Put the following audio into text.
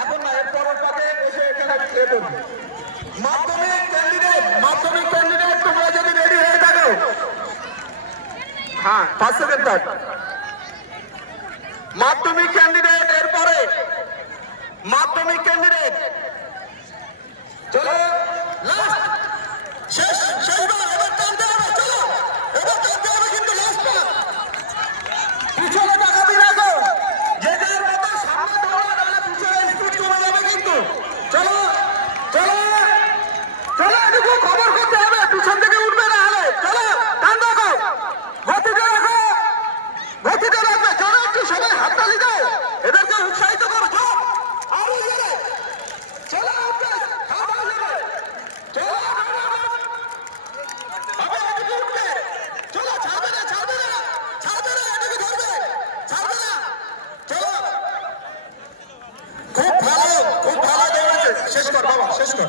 এখন না এর পরেরটাতে এসে এখানে মাধ্যমিক ক্যান্ডিডেট তোমরা যদি রেডি হয়ে থাকো, হ্যাঁ 5 সেকেন্ড থাক। মাধ্যমিক ক্যান্ডিডেট এরপরে মাধ্যমিক ক্যান্ডিডেট চলো লাস্ট শেষ শেষবার এবার টানতে হবে। চলো এবার টানতে হবে কিন্তু লাস্ট বার পিছনে তাকাবি রাখো যে যার মতো সামনে দৌড়া নাহলে পিছনে স্পিড কমে যাবে কিন্তু। চলো চলো চলো এটুকু খবর করতে হবে পিছন থেকে উঠবে না হলে। চলো টান রাখো গতিতে রাখো গতিতে রাখবে। চলো একটু সবাই হাততালি দাও এদেরকে উৎসাহিত করো। আরো জোরে চলো খুব ভালো দৌড়েছে। শেষ কর বাবা শেষ কর।